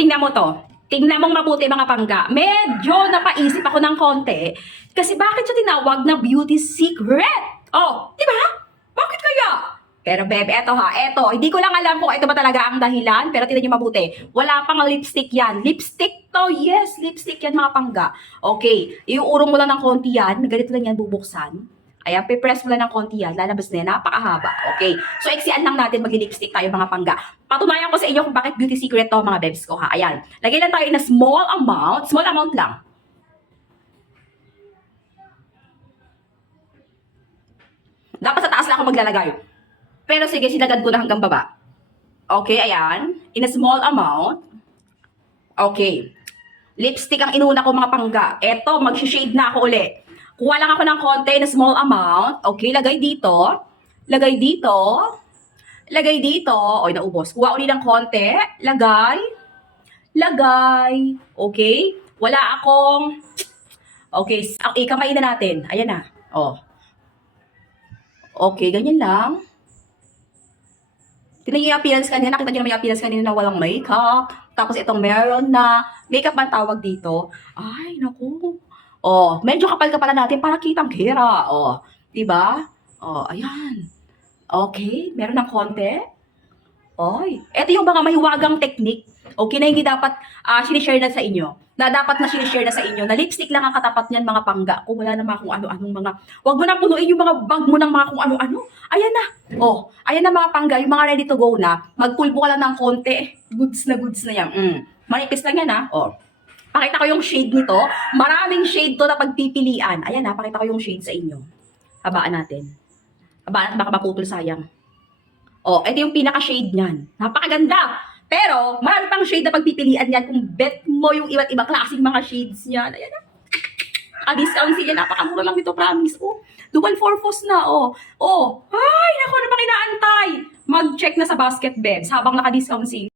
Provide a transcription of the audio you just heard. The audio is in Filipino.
Tingnan mo to. Tingnan mong mabuti mga pangga. Medyo napaisip ako ng konti. Kasi bakit siya tinawag na beauty secret? Oh, di ba? Bakit kaya? Pero bebe, eto ha, eto. Hindi ko lang alam kung ito ba talaga ang dahilan. Pero tingnan nyo mabuti. Wala pang lipstick yan. Lipstick to, yes. Lipstick yan mga pangga. Okay, iuurong mo lang ng konti yan. Ganito lang yan bubuksan. Ayan, pipress mo lang ng konti yan. Lalabas na yan. Napakahaba. Okay. So, eksian lang natin mag-lipstick tayo mga pangga. Patunayan ko sa inyo kung bakit beauty secret to mga bebs ko ha. Ayan. Lagay lang tayo na small amount. Small amount lang. Dapat sa taas lang ako maglalagay. Pero sige, sinagad ko na hanggang baba. Okay, ayan. In a small amount. Okay. Lipstick ang inuna ko mga pangga. Eto, mag-shade na ako uli. Kuha lang ako ng konti na small amount. Okay, lagay dito. Lagay dito. Lagay dito. Oy, naubos. Kuha uli ng konti. Lagay. Lagay. Okay. Wala akong... Okay, kamay na natin. Ayan na. Oh. Okay, ganyan lang. Tignan niyo yung appearance kanina. Nakita niyo naman yung appearance kanina na walang makeup. Tapos itong meron na. Makeup man tawag dito. Ay, naku. Oh, medyo kapal-kapal natin para kitang kira. Oh, 'di ba? Oh, ayan. Okay, meron ng konti. Oy, ito yung mga mahiwagang technique. Okay na hindi dapat sinishare na sa inyo. Na dapat na sinishare na sa inyo. Na lipstick lang ang katapat niyan mga pangga. Kung wala naman kung ano-anong mga... Huwag mo na punuin yung mga bag mo ng mga kung ano-ano. Ayan na. Oh, ayan na mga pangga. Yung mga ready to go na. Magpulbo ka lang ng konti. Goods na yan. Manipis lang yan ha. Oh. Pakita ko yung shade nito. Maraming shade to na pagpipilian. Ayan na, pakita ko yung shade sa inyo. Habaan natin. Habaan natin, baka maputol sayang. Oh, ito yung pinaka-shade niyan. Napakaganda. Pero, marami pang shade na pagpipilian yan kung bet mo yung iba't ibang klaseng mga shades niyan. Ayan na. Discount sila. Napakamura lang dito, promise. Oh, dual purpose na. Oh. Oh. Ay, naku, ano pa kinaantay? Mag-check na sa basket beds habang naka-discount sila.